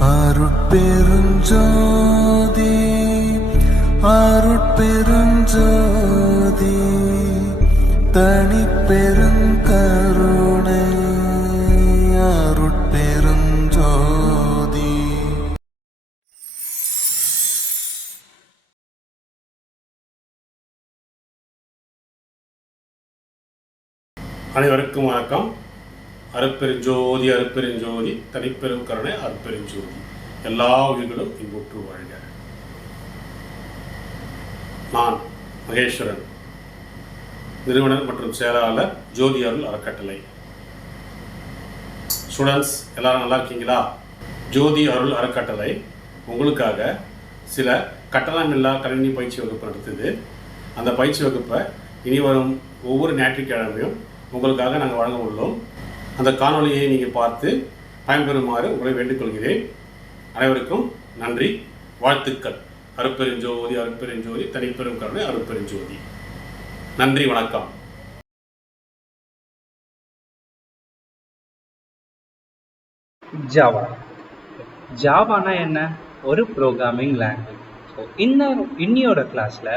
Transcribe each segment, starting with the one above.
அருட்பெருஞ்சோதி அருட்பெருஞ்சோதி தனிப்பெருங்கருணை அருட்பெருஞ்சோதி. அனைவருக்கும் வணக்கம். அருப்பெருஞ்சோதி அருப்பெருஞ்சோதி தனிப்பெரும் கருணை அருப்பெருஞ்சோதி. எல்லா உயிர்களும் இன்புற்று வாழ்க. நான் மகேஸ்வரன் நிறுவனர் மற்றும் செயலாளர் ஜோதி அருள் அறக்கட்டளை. ஸ்டூடெண்ட்ஸ் எல்லாரும் நல்லா இருக்கீங்களா? ஜோதி அருள் அறக்கட்டளை உங்களுக்காக சில கட்டணமில்லா கணினி பயிற்சி வகுப்பு நடத்துது. அந்த பயிற்சி வகுப்பை இனி வரும் ஒவ்வொரு ஞாயிற்றுக்கிழமையும் உங்களுக்காக நாங்கள் வழங்க உள்ளோம். அந்த காணொளியை நீங்கள் பார்த்து பயன்பெறுமாறு உங்களை வேண்டிக்கொள்கிறேன் அனைவருக்கும் நன்றி. வாழ்த்துக்கள். அருப்பெருஞ்சோதி அருப்பெருஞ்சோதி தனிப்பெரும் கருணை அருப்பெருஞ்சோதி நன்றி வணக்கம். ஜாவா ஜாவானா என்ன? ஒரு ப்ரோக்ராமிங் லாங்குவேஜ் ஸோ இந்த இன்னியோட கிளாஸில்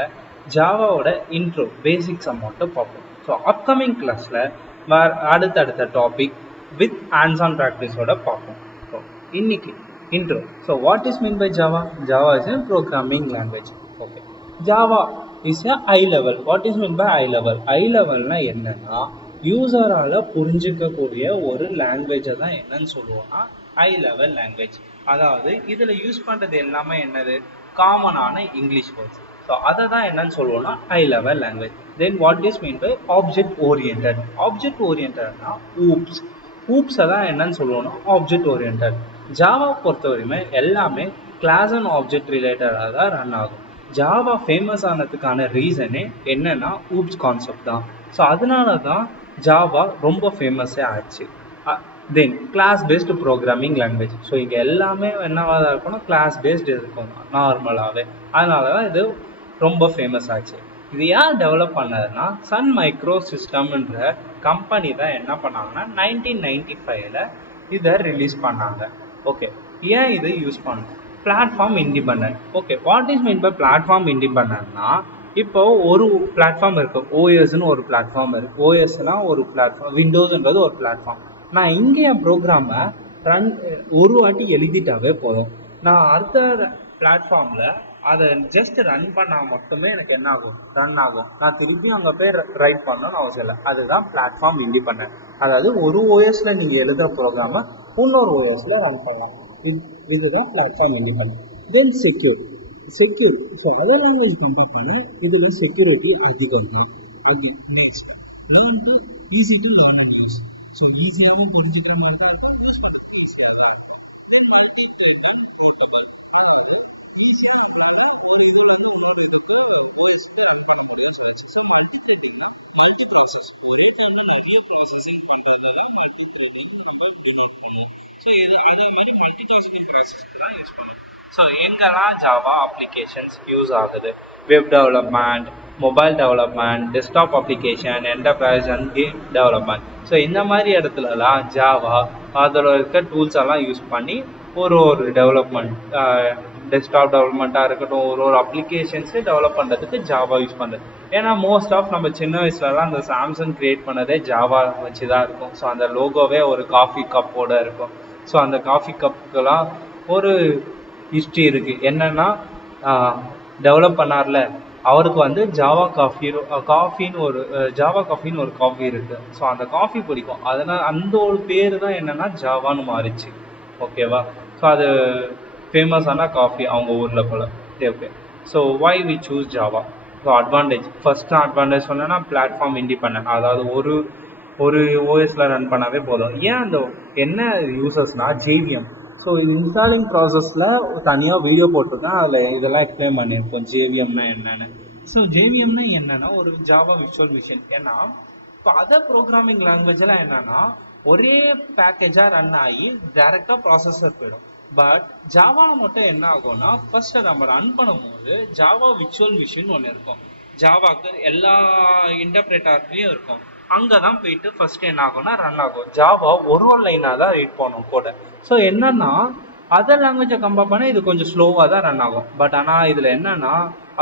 ஜாவாவோட இன்ட்ரோ பேசிக்ஸ் மட்டும் பார்ப்போம். ஸோ அப்கமிங் கிளாஸில் வேற அடுத்தடுத்த டாபிக் வித் ஹேண்ட்ஸ் ஆன் ப்ராக்டிஸோட பார்ப்போம். ஸோ இன்னைக்கு intro so what is mean by Java Java is a programming language okay Java is a high level what is mean by high level high லெவல்னா என்னன்னா யூசரால் புரிஞ்சிக்கக்கூடிய ஒரு லாங்குவேஜை தான் என்னன்னு சொல்லுவோம்னா ஹை லெவல் லாங்குவேஜ் அதாவது இதில் யூஸ் பண்ணுறது எல்லாமே என்னது? காமனான இங்கிலீஷ் வேர்ட்ஸ் ஸோ அதை தான் என்னன்னு சொல்லுவோம்னா high level language then what is mean by object oriented object ஓரியன்ட்னா OOPS ஊப்ஸை தான் என்னன்னு சொல்லுவோம்னா ஆப்ஜெக்ட் ஓரியன்ட் ஜாவா பொறுத்தவரையுமே எல்லாமே கிளாஸ் அண்ட் ஆப்ஜெக்ட் ரிலேட்டடாக தான் ரன் ஆகும். ஜாவா ஃபேமஸ் ஆனதுக்கான ரீசனே என்னன்னா ஊப்ஸ் கான்செப்ட் தான். ஸோ அதனால தான் ஜாவா ரொம்ப ஃபேமஸே ஆச்சு. Then class based programming language so இங்கே எல்லாமே என்னவாக தான் இருக்கணும் கிளாஸ் பேஸ்டு இருக்கும் நார்மலாகவே அதனால தான் இது ரொம்ப ஃபேமஸ் ஆச்சு. இது யார் டெவலப் பண்ணதுன்னா சன் மைக்ரோ சிஸ்டம்ன்ற கம்பெனி தான் என்ன பண்ணாங்கன்னா நைன்டீன் நைன்டி ஃபைவ்ல இதை ரிலீஸ் பண்ணாங்க. ஓகே ஏன் இதை யூஸ் பண்ணணும் platform independent okay what is mean by platform இண்டிபெண்ட்னா இப்போ ஒரு பிளாட்ஃபார்ம் இருக்கு. ஓஎஸ்னு ஒரு பிளாட்ஃபார்ம் இருக்கு. ஓஎஸ்னா ஒரு பிளாட்ஃபார்ம் விண்டோஸ்ன்றது ஒரு பிளாட்ஃபார்ம் நான் இங்கே என் ப்ரோக்ராமை ரன் ஒரு வாட்டி எழுதிட்டாவே போதும். நான் அடுத்த பிளாட்ஃபார்மில் அதை ஜஸ்ட் ரன் பண்ணால் மட்டுமே எனக்கு என்ன ஆகும்? ரன் ஆகும். நான் திருப்பி அங்கே போய் ரைட் பண்ணணும்னு அவசியம் இல்லை. அதுதான் பிளாட்ஃபார்ம் இண்டிபெண்டன்ட் அதாவது ஒரு ஓஎஸ்ல நீங்கள் எழுத ப்ரோக்ராம இன்னொரு ஓஎஸ்ல ரன் பண்ணலாம். இது இதுதான் platform independent then secure secure so other language compare பண்ண. இதில் செக்யூரிட்டி அதிகம் தான். அது next learn to easy to learn and use so ஈஸியாகவும் புரிஞ்சுக்கிற மாதிரி தான் இருக்கும். யூஸ் பண்ணுறதுக்கு ஈஸியாக தான் இருக்கும். Then multi thread and portable அதாவது ஈஸியாக நம்மளால ஒரு இதுல இருந்து இன்னொரு இதுக்கு வேர்ஸ்க்கு ரன் பண்ண முடியும் சொல்லச்சு ஸோ மல்டி த்ரெட்டிங்னா மல்டி ப்ராசஸ் ஒரே டைம்ல நிறைய ப்ராசஸிங் பண்றதுனால மல்டி த்ரெட்டிங் நம்ம டினோட் பண்ணணும் ஸோ இது அதே மாதிரி மல்டி தான் யூஸ் பண்ணணும் ஸோ எங்கெல்லாம் ஜாவா அப்ளிகேஷன்ஸ் யூஸ் ஆகுது? Web development mobile development desktop application enterprise and game development so இந்த மாதிரி இடத்துலலாம் ஜாவா அதில் இருக்க டூல்ஸ் எல்லாம் யூஸ் பண்ணி ஒரு ஒரு டெவலப்மெண்ட் டெஸ்க்டாப் டெவலப்மெண்ட்டாக இருக்கட்டும் ஒரு ஒரு அப்ளிகேஷன்ஸு டெவலப் பண்ணுறதுக்கு ஜாவா யூஸ் பண்ணுறது ஏன்னா மோஸ்ட் ஆஃப் நம்ம சின்ன வயசுலலாம் அந்த சாம்சங் கிரியேட் பண்ணதே ஜாவா வச்சு தான் இருக்கும். ஸோ அந்த லோகோவே ஒரு காஃபி கப்போடு இருக்கும். ஸோ அந்த காஃபி கப்புக்கெல்லாம் ஒரு ஹிஸ்ட்ரி இருக்குது என்னென்னா டெவலப் பண்ணார்ல. அவருக்கு வந்து ஜாவா காஃபி காஃபின்னு ஒரு ஜாவா காஃபின்னு ஒரு காஃபி இருக்குது ஸோ அந்த காஃபி பிடிக்கும். அதனால் அந்த ஒரு பேர் தான் என்னென்னா ஜாவான்னு மாறிச்சு. ஓகேவா ஸோ அது ஃபேமஸான காஃபி அவங்க ஊரில் போல். Okay so why we choose Java so advantage first advantage சொன்னேன்னா பிளாட்ஃபார்ம் இண்டிபெண்ட் அதாவது ஒரு ஒரு ஓஎஸில் ரன் பண்ணாவே போதும். ஏன் அந்த என்ன யூசர்ஸ்னால் ஜேவிஎம் ஸோ இது இன்ஸ்டாலிங் ப்ராசஸில் தனியாக வீடியோ போட்டிருக்கேன். அதில் இதெல்லாம் எக்ஸ்பிளைன் பண்ணியிருப்போம். ஜேவிஎம்னா என்னென்னு. ஸோ ஜேவிஎம்னா என்னென்னா ஒரு ஜாவா விஷுவல் மிஷின் ஏன்னா இப்போ அதர் ப்ரோக்ராமிங் லாங்குவேஜ்லாம் என்னென்னா ஒரே பேக்கேஜாக ரன் ஆகி டேரெக்டாக ப்ராசஸர் போயிடும். பட் ஜாவாவில் மட்டும் என்ன ஆகும்னா ஃபர்ஸ்ட் நம்ம ரன் பண்ணும்போது ஜாவா விச்சுவல் மிஷின் ஒன்று இருக்கும். ஜாவாக்கு எல்லா இன்டர்பிரேட்டர்லேயும் இருக்கும். அங்கே தான் போயிட்டு ஃபர்ஸ்ட் என்ன ஆகும்னா ரன் ஆகும். ஜாவா ஒரு ஒரு லைனாக தான் ரீட் பண்ணும் கூட. ஸோ என்னன்னா அதர் லாங்குவேஜை கம்பேர் பண்ண இது கொஞ்சம் ஸ்லோவாக தான் ரன் ஆகும். பட் ஆனால் இதில் என்னன்னா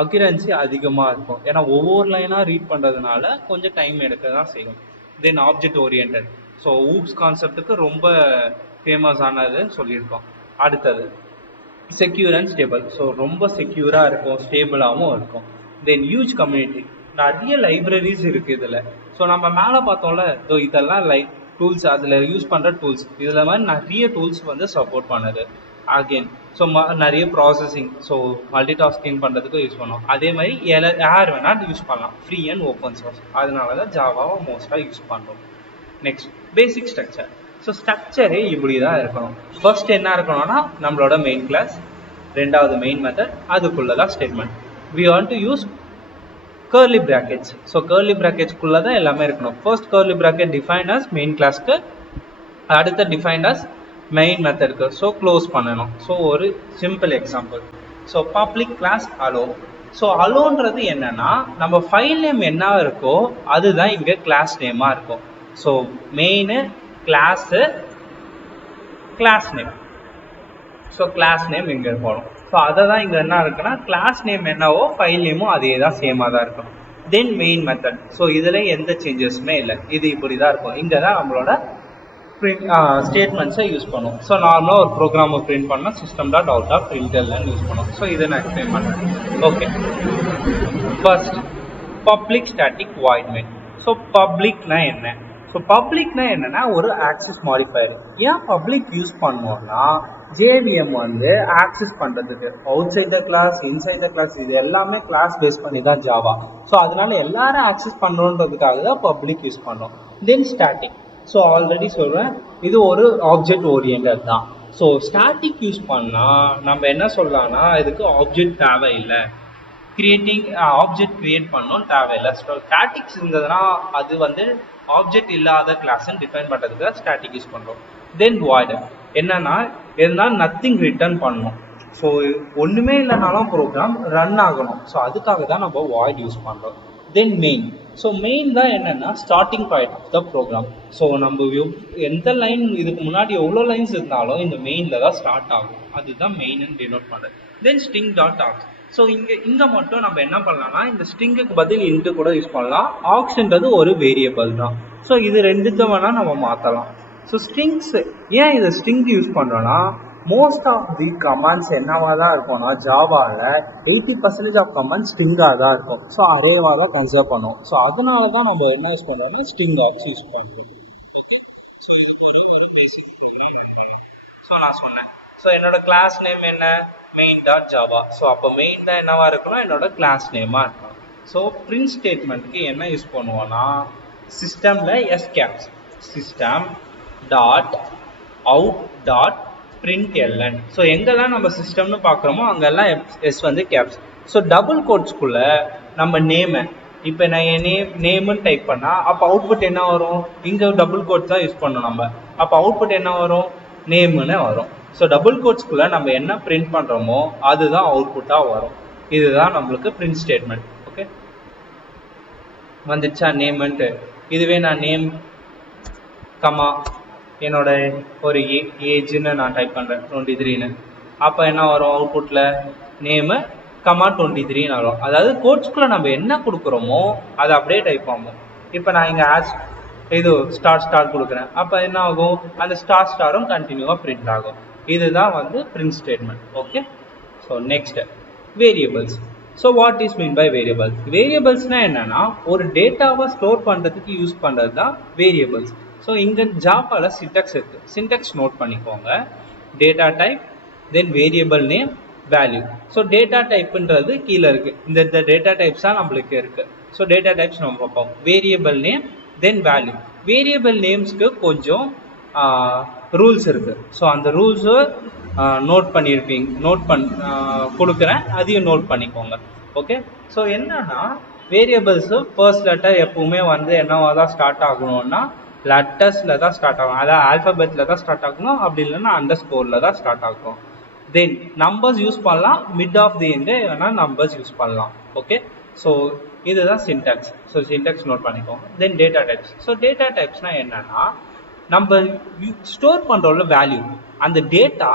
அக்யூரன்சி அதிகமாக இருக்கும். ஏன்னா ஒவ்வொரு லைனாக ரீட் பண்ணுறதுனால கொஞ்சம் டைம் எடுக்க தான் செய்யும். Then object oriented so OOPS கான்செப்ட்டுக்கு ரொம்ப ஃபேமஸ் ஆனதுன்னு சொல்லியிருக்கோம். அடுத்தது செக்யூர் அண்ட் ஸ்டேபிள் ஸோ ரொம்ப செக்யூராக இருக்கும் ஸ்டேபிளாகவும் இருக்கும். தென் ஹியூஜ் கம்யூனிட்டி நிறைய லைப்ரரிஸ் இருக்குது இதில். ஸோ நம்ம மேலே பார்த்தோம்ல ஸோ இதெல்லாம் லை டூல்ஸ் அதில் யூஸ் பண்ணுற டூல்ஸ் இதில் மாதிரி நிறைய டூல்ஸ் வந்து சப்போர்ட் பண்ணுது. அகெயின் ஸோ ம நிறைய ப்ராசஸிங் ஸோ மல்டி டாஸ்கிங் பண்ணுறதுக்கு யூஸ் பண்ணோம் அதே மாதிரி எல- யார் வேணாலும் யூஸ் பண்ணலாம். ஃப்ரீ அண்ட் ஓப்பன் சோர்ஸ் அதனால தான் ஜாவாவை மோஸ்ட்டாக யூஸ் பண்ணுறோம் நெக்ஸ்ட் பேசிக் ஸ்ட்ரக்சர் ஸோ ஸ்ட்ரக்சரே இப்படி தான் இருக்கணும். ஃபர்ஸ்ட் என்ன இருக்கணும்னா நம்மளோட மெயின் கிளாஸ் ரெண்டாவது மெயின் மெத்தட் அதுக்குள்ளே தான் statement we want to use curly brackets so curly ப்ராக்கெட்ஸ்க்குள்ளே தான் எல்லாமே இருக்கணும். First curly bracket define as main கிளாஸ்க்கு அடுத்த டிஃபைன் as மெயின் மெத்தடுக்கு ஸோ க்ளோஸ் பண்ணணும். ஸோ ஒரு simple example so public class hello so அலோன்றது என்னென்னா நம்ம ஃபைல் நேம் என்ன இருக்கோ அதுதான் இங்கே கிளாஸ் நேமாக இருக்கும். So main class class name so class name இங்கே இருக்கணும். ஸோ அதை தான் இங்கே என்ன இருக்குன்னா கிளாஸ் நேம் என்னவோ ஃபைல் நேமும் அதே தான் சேமாக தான் இருக்கும். தென் மெயின் மெத்தட் ஸோ இதில் எந்த சேஞ்சஸுமே இல்லை. இது இப்படி தான் இருக்கும். இங்கே தான் நம்மளோட பிரிண்ட் ஸ்டேட்மெண்ட்ஸை யூஸ் பண்ணும். ஸோ நார்மலாக ஒரு ப்ரோக்ராமை பிரிண்ட் பண்ணால் சிஸ்டம் டாட் அவுட் ஆஃப் பிரிண்டர்லன்னு யூஸ் பண்ணும். ஸோ இதை நான் எக்ஸ்பிளைன் பண்ணுறேன் okay first public static void main so பப்ளிக்னா என்ன? ஸோ பப்ளிக்னா என்னென்னா ஒரு ஆக்சஸ் மாடிஃபயர் ஏன் பப்ளிக் யூஸ் பண்ணுவோம்னா ஜேவிஎம் வந்து ஆக்சஸ் பண்ணுறதுக்கு outside the class inside the class இது எல்லாமே கிளாஸ் பேஸ் பண்ணி தான் ஜாவா ஸோ அதனால எல்லாரும் ஆக்சஸ் பண்ணுறோன்றதுக்காக தான் பப்ளிக் யூஸ் பண்ணோம் தென் ஸ்டாட்டிக் ஸோ ஆல்ரெடி சொல்கிறேன் இது ஒரு ஆப்ஜெக்ட் ஓரியன்ட் தான். ஸோ ஸ்டாட்டிக் யூஸ் பண்ணால் நம்ம என்ன சொல்லலாம்னா இதுக்கு ஆப்ஜெக்ட் தேவையில்லை. கிரியேட்டிங் ஆப்ஜெக்ட் க்ரியேட் பண்ணணும் தேவையில்லை. ஸோ ஸ்டாட்டிக்ஸ் இருந்ததுன்னா அது வந்து ஆப்ஜெக்ட் இல்லாத கிளாஸ்ன்னு டிஃபைன் பண்ணுறதுக்கு தான் ஸ்டாட்டிக் யூஸ் பண்ணுறோம் தென் வாய்டு என்னன்னா இருந்தால் நத்திங் ரிட்டர்ன் பண்ணணும் ஸோ ஒன்றுமே இல்லைனாலும் ப்ரோக்ராம் ரன் ஆகணும். ஸோ அதுக்காக தான் நம்ம வாய்ட் யூஸ் பண்ணுறோம் தென் மெயின் ஸோ மெயின் தான் என்னென்னா starting point of the program so நம்ம எந்த லைன் இதுக்கு முன்னாடி எவ்வளோ லைன்ஸ் இருந்தாலும் இந்த மெயினில் தான் ஸ்டார்ட் ஆகும். அதுதான் மெயின்னு டினோட் பண்ணுறது then string dot args so இங்கே இங்கே மட்டும் நம்ம என்ன பண்ணலாம்னா இந்த ஸ்ட்ரிங்குக்கு பதில் இன்ட்டு கூட யூஸ் பண்ணலாம். ஆக்ஸ்ன்றது ஒரு வேரியபிள் தான். ஸோ இது ரெண்டுத்த வேணால் நம்ம மாற்றலாம் ஸோ ஸ்ட்ரிங்ஸ் ஏன் இதை ஸ்ட்ரிங் யூஸ் பண்ணுறோன்னா மோஸ்ட் ஆஃப் தி கமெண்ட்ஸ் என்னவாக தான் இருக்கும்னா ஜாவாவில் எயிட்டி பர்சன்டேஜ் ஆஃப் கமெண்ட்ஸ் ஸ்ட்ரிங்காக தான் இருக்கும். ஸோ அரேவாக தான் கன்சிடர் பண்ணுவோம். ஸோ அதனால தான் நம்ம என்ன யூஸ் பண்ணுறோம்னா ஸ்ட்ரிங் ஆக்ஸ் யூஸ் பண்ணுறோம் ஸோ நான் சொன்னேன். ஸோ என்னோட கிளாஸ் நேம் என்ன? மெயின் டாட் ஜாவா ஸோ அப்போ மெயின் தான் என்னவா இருக்கணும் என்னோட கிளாஸ் நேமாக இருக்கணும் ஸோ பிரிண்ட் ஸ்டேட்மெண்ட்க்கு என்ன யூஸ் பண்ணுவோம்னா சிஸ்டமில் S caps system dot out dot print LN so எங்கெல்லாம் நம்ம சிஸ்டம்னு பார்க்குறோமோ அங்கெல்லாம் எஸ் வந்து கேப்ஸ் ஸோ டபுள் கோட்ஸ்க்குள்ளே நம்ம நேமை இப்போ நான் என் நேம் நேமுன்னு டைப் பண்ணால் அப்போ அவுட்புட் என்ன வரும்? இங்கே டபுள் கோட்ஸ் தான் யூஸ் பண்ணணும் நம்ம. அப்போ அவுட்புட் என்ன வரும்? நேமுன்னு வரும். ஸோ டபுள் கோட்ஸ்க்குள்ளே நம்ம என்ன பிரிண்ட் பண்ணுறோமோ அதுதான் அவுட்புட்டாக வரும். இதுதான் நம்மளுக்கு பிரிண்ட் ஸ்டேட்மெண்ட் ஓகே வந்துச்சா நேம்ன்ட்டு இதுவே நான் நேம் கமா என்னோட ஒரு ஏ ஏஜ்ன்னு நான் டைப் பண்ணுறேன் டுவெண்ட்டி த்ரீன்னு அப்போ என்ன வரும்? அவுட்புட்டில் நேமு கமா டுவெண்ட்டி த்ரீன்னு வரும். அதாவது கோட்ஸ்குள்ளே நம்ம என்ன கொடுக்குறோமோ அதை அப்படியே டைப் ஆகும் இப்போ நான் இங்கே ஆஸ் இது ஸ்டார் ஸ்டார் கொடுக்குறேன். அப்போ என்ன ஆகும்? அந்த ஸ்டார் ஸ்டாரும் கண்டினியூவாக பிரிண்ட் ஆகும். இதுதான் வந்து print statement okay so next variables so what is mean by variables வேரியபிள்ஸ்னால் என்னென்னா ஒரு டேட்டாவை ஸ்டோர் பண்ணுறதுக்கு யூஸ் பண்ணுறது தான் வேரியபிள்ஸ் ஸோ இங்கே ஜாப்பாவில் சின்டெக்ஸ் இருக்குது சின்டெக்ஸ் நோட் பண்ணிக்கோங்க. Data type then variable name value so data டைப்புன்றது கீழே இருக்குது இந்த இந்த டேட்டா டைப்ஸ் தான் நம்மளுக்கு இருக்குது ஸோ டேட்டா டைப்ஸ் நம்ம பார்ப்போம். Variable name then value variable நேம்ஸ்க்கு கொஞ்சம் ரூல்ஸ் இருக்குது ஸோ அந்த ரூல்ஸு நோட் பண்ணியிருப்பீங்க நோட் பண் கொடுக்குறேன். அதையும் நோட் பண்ணிக்கோங்க. ஓகே ஸோ என்னன்னா வேரியபிள்ஸு ஃபர்ஸ்ட் லெட்டர் எப்பவுமே வந்து என்னவாக தான் ஸ்டார்ட் ஆகணும்னா லெட்டர்ஸில் தான் ஸ்டார்ட் ஆகும். அதாவது ஆல்ஃபபெட்டில் தான் ஸ்டார்ட் ஆகணும். அப்படி இல்லைன்னா அண்டர் ஸ்கோரில் தான் ஸ்டார்ட் ஆகும். தென் நம்பர்ஸ் யூஸ் பண்ணலாம். மிட் ஆஃப் தி எண்டு வேணால் நம்பர்ஸ் யூஸ் பண்ணலாம். ஓகே ஸோ இதுதான் சின்டாக்ஸ் ஸோ சின்டாக்ஸ் நோட் பண்ணிக்கோங்க. Then data types so data டைப்ஸ்னால் என்னென்னா நம்ம ஸ்டோர் பண்ணுறோம்ல வேல்யூ அந்த டேட்டா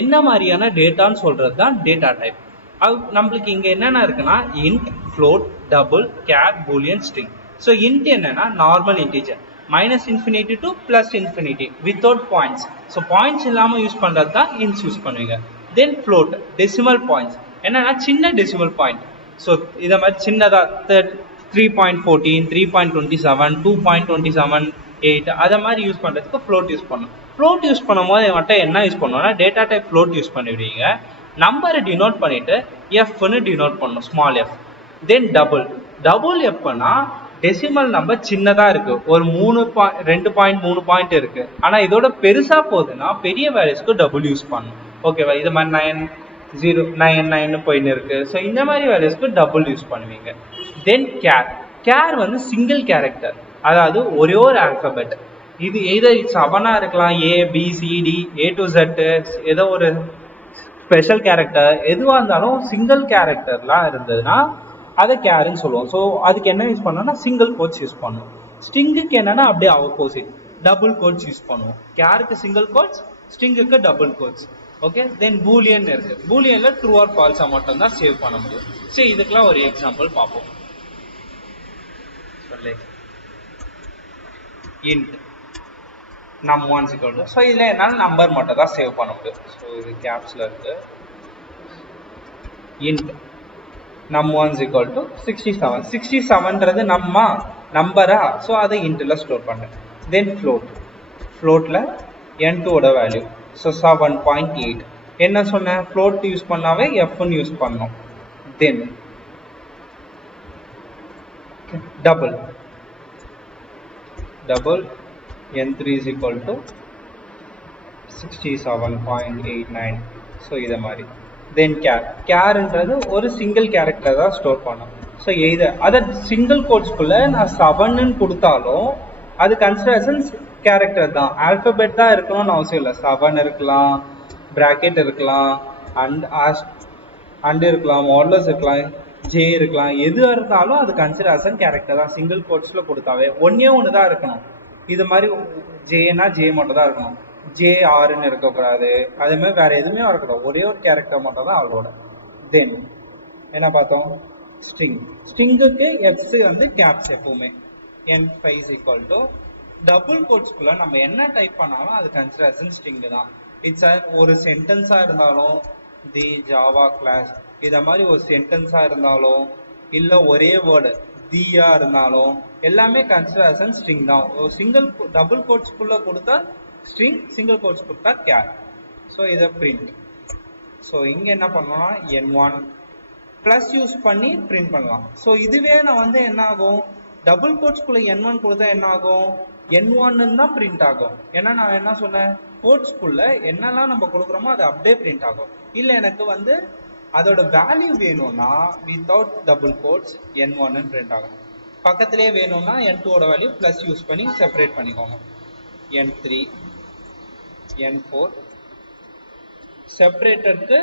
என்ன மாதிரியான டேட்டான்னு சொல்கிறது தான் டேட்டா டைப் அது நம்மளுக்கு இங்கே என்னென்ன இருக்குன்னா int float double gap boolean string so int என்னென்னா normal integer minus infinity to plus infinity without points so points இல்லாமல் யூஸ் பண்ணுறது தான் இன்ஸ் யூஸ் பண்ணுவீங்க. தென் ஃப்ளோட் டெசிமல் பாயிண்ட்ஸ் என்னன்னா சின்ன டெசிமல் பாயிண்ட் ஸோ இதை மாதிரி சின்னதாக three point fourteen three point twenty seven two point twenty seven eight அதை மாதிரி யூஸ் பண்ணுறதுக்கு ஃப்ளோட் யூஸ் பண்ணும். ஃப்ளோட் யூஸ் பண்ணும்போது மட்டும் என்ன யூஸ் பண்ணுவோம்னா டேட்டா டைப் ஃப்ளோட் யூஸ் பண்ணிவிடுவீங்க நம்பரை டினோட் பண்ணிவிட்டு எஃப்னு டினோட் பண்ணணும் small F then double double எஃப்னா decimal number சின்னதாக இருக்கு. ஒரு மூணு பாயிண்ட் ரெண்டு பாயிண்ட் மூணு பாயிண்ட் இருக்கு. ஆனால் இதோட பெருசாக போகுதுன்னா பெரிய வேல்யூஸ்க்கு டபுள் யூஸ் பண்ணும் ஓகேவா இது மாதிரி நைன் ஜீரோ நைன் நைன் போயின்னு இருக்கு. ஸோ இந்த மாதிரி வேல்யூஸ்க்கு டபுள் யூஸ் பண்ணுவீங்க. தென் கேர் கேர் வந்து சிங்கிள் கேரக்டர் அதாவது ஒரே ஒரு ஆல்பபெட் இது எதை செவனாக இருக்கலாம். A B C D A to Z ஏதோ ஒரு ஸ்பெஷல் கேரக்டர் எதுவாக இருந்தாலும் சிங்கிள் கேரக்டர்லாம் இருந்ததுன்னா அதை கேருன்னு சொல்லுவோம். ஸோ அதுக்கு என்ன யூஸ் பண்ணோம்னா சிங்கிள் கோட்ஸ் யூஸ் பண்ணுவோம். ஸ்ட்ரிங்குக்கு என்னன்னா அப்படியே ஆப்போசிட் டபுள் கோட்ஸ் யூஸ் பண்ணுவோம். கேருக்கு single quotes ஸ்ட்ரிங்குக்கு double quotes okay then boolean இருக்கு. பூலியன்ல ட்ரூ ஆர் ஃபால்ஸா மட்டும் தான் சேவ் பண்ண முடியும். சரி இதுக்கெல்லாம் ஒரு எக்ஸாம்பிள் பார்ப்போம். சொல்லு. இன்ட் நம் ஒன் சிக்கல் ஸோ இதில் என்னால் நம்பர் மட்டும் தான் சேவ் பண்ண முடியும். ஸோ இது கேப்ஸில் இருக்கு. Int num one equal to sixty seven sixty செவன்றது நம்ம நம்பரா ஸோ அதை இன்ட்டில் ஸ்டோர் பண்ணேன் தென் ஃப்ளோட் ஃப்ளோட்டில் என் டூவோட value so seven point eight என்ன சொன்னேன்? ஃப்ளோட் யூஸ் பண்ணாவே எஃப்னு யூஸ் பண்ணோம். Then double double N three equal to sixty seven point eight nine so இதை மாதிரி. தென் கேர் கேர்ன்றது ஒரு சிங்கிள் கேரக்டர் தான் ஸ்டோர் பண்ணும் ஸோ எய்த அதை சிங்கிள் கோட்ஸ்குள்ளே நான் செவன்னு கொடுத்தாலும் அது கன்சிடரேஷன்ஸ் கேரக்டர் தான். ஆல்ஃபபெட் தான் இருக்கணும்னு அவசியம் இல்லை. செவன் இருக்கலாம் ப்ராக்கெட் இருக்கலாம் அண்ட் ஆஸ் அண்ட் இருக்கலாம் மாடலர்ஸ் இருக்கலாம் ஜே இருக்கலாம். எது இருந்தாலும் அது கன்சிடரேஷன் கேரக்டர் தான். சிங்கிள் கோட்ஸில் கொடுத்தாவே ஒன்றே ஒன்று தான் இருக்கணும். இது மாதிரி ஜேனா ஜே மட்டும் தான் இருக்கணும். ஜே ஆறுன்னு இருக்கக்கூடாது. அதே மாதிரி வேற எதுவுமே வரக்கூடாது. ஒரே ஒரு கேரக்டர் மட்டும் தான் அவளோட. தென் என்ன பார்த்தோம்? ஸ்ட்ரிங் ஸ்ட்ரிங்குக்கு எக்ஸ் வந்து கேப்ஸ் எப்பவுமே. என் ஃபைஸ் ஈக்குவல் டு டபுள் கோட்ஸ்குள்ள நம்ம என்ன டைப் பண்ணாலும் அது கன்சிடரேஷன் ஸ்ட்ரிங் தான். இட்ஸ் ஒரு சென்டென்ஸாக இருந்தாலும் தி ஜாவா கிளாஸ் இதை மாதிரி ஒரு சென்டென்ஸாக இருந்தாலும் இல்லை ஒரே வேர்டு தீயா இருந்தாலும் எல்லாமே கன்சிடரேஷன் ஸ்ட்ரிங் தான். ஒரு சிங்கிள் டபுள் கோட்ஸ்குள்ள கொடுத்தா ஸ்ட்ரிங் சிங்கிள் கோட்ஸ் கொடுத்தா கேர் ஸோ இதை பிரிண்ட் ஸோ இங்கே என்ன பண்ணலாம்? என் ஒன் ப்ளஸ் யூஸ் பண்ணி பிரிண்ட் பண்ணலாம். ஸோ இதுவே நான் வந்து என்ன ஆகும் டபுள் கோட்ஸ்குள்ளே என் ஒன் கொடுத்தா என்ன ஆகும் என் ஒன்னு தான் பிரிண்ட் ஆகும். ஏன்னா நான் என்ன சொன்னேன்? கோட்ஸ்குள்ள என்னெல்லாம் நம்ம கொடுக்குறோமோ அது அப்படியே பிரிண்ட் ஆகும். இல்லை எனக்கு வந்து அதோட வேல்யூ வேணும்னா வித்தவுட் டபுள் கோட்ஸ் என் ஒன்னு பிரிண்ட் ஆகும். பக்கத்துலேயே வேணும்னா என் டூவோட வேல்யூ ப்ளஸ் யூஸ் பண்ணி செப்பரேட் பண்ணிக்கோங்க. என் த்ரீ என் ஃபோர் செப்பரேட்டருக்கு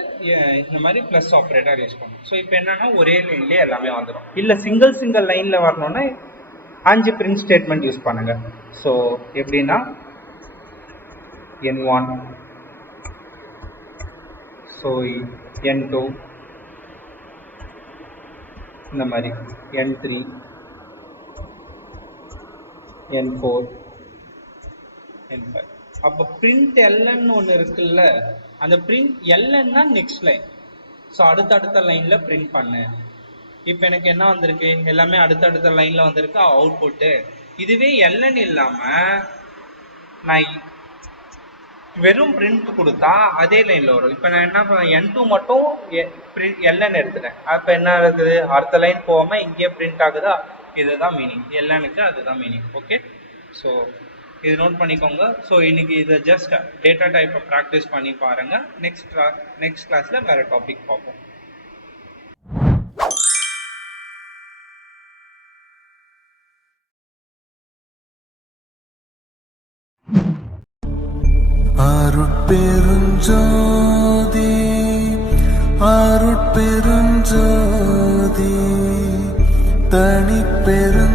இந்த மாதிரி ப்ளஸ் ஆப்ரேட்டர் யூஸ் பண்ணும். ஸோ இப்போ என்னன்னா ஒரே லைன்லேயே எல்லாமே வந்துடும் இல்லை சிங்கிள் சிங்கிள் லைனில் வரணும்னா அஞ்சு பிரிண்ட் ஸ்டேட்மெண்ட் யூஸ் பண்ணுங்க. ஸோ எப்படின்னா N one so N two இந்த மாதிரி N three N four N five அப்போ பிரிண்ட் எல்என்னு ஒன்று இருக்குல்ல அந்த பிரிண்ட் எல்என்னா நெக்ஸ்ட் லைன் ஸோ அடுத்தடுத்த லைனில் பிரிண்ட் பண்ணு. இப்போ எனக்கு என்ன வந்திருக்கு? எல்லாமே அடுத்தடுத்த லைனில் வந்திருக்கு. அவுட்புட்டு இதுவே எல்என் இல்லாமல் நான் வெறும் பிரிண்ட் கொடுத்தா அதே லைனில் வரும். இப்போ நான் என்ன பண்ணேன் என் டூ மட்டும் எல்என் எடுத்துட்டேன். அப்போ என்ன இருக்குது அடுத்த லைன் போகாமல் இங்கேயே பிரிண்ட் ஆகுதா? இதுதான் மீனிங் எல்எனுக்கு அதுதான் மீனிங் ஓகே ஸோ இது நோட் பண்ணிக்கோங்க. ஸோ இன்னைக்கு இதை ஜஸ்ட் டேட்டா டைப்பை ப்ராக்டிஸ் பண்ணி பாருங்க. நெக்ஸ்ட் நெக்ஸ்ட் கிளாஸில் வேற டாபிக் பார்ப்போம். அருட்பெருஞ்சோதி அருட்பெருஞ்சோதி தனிப்பெருங்கருணை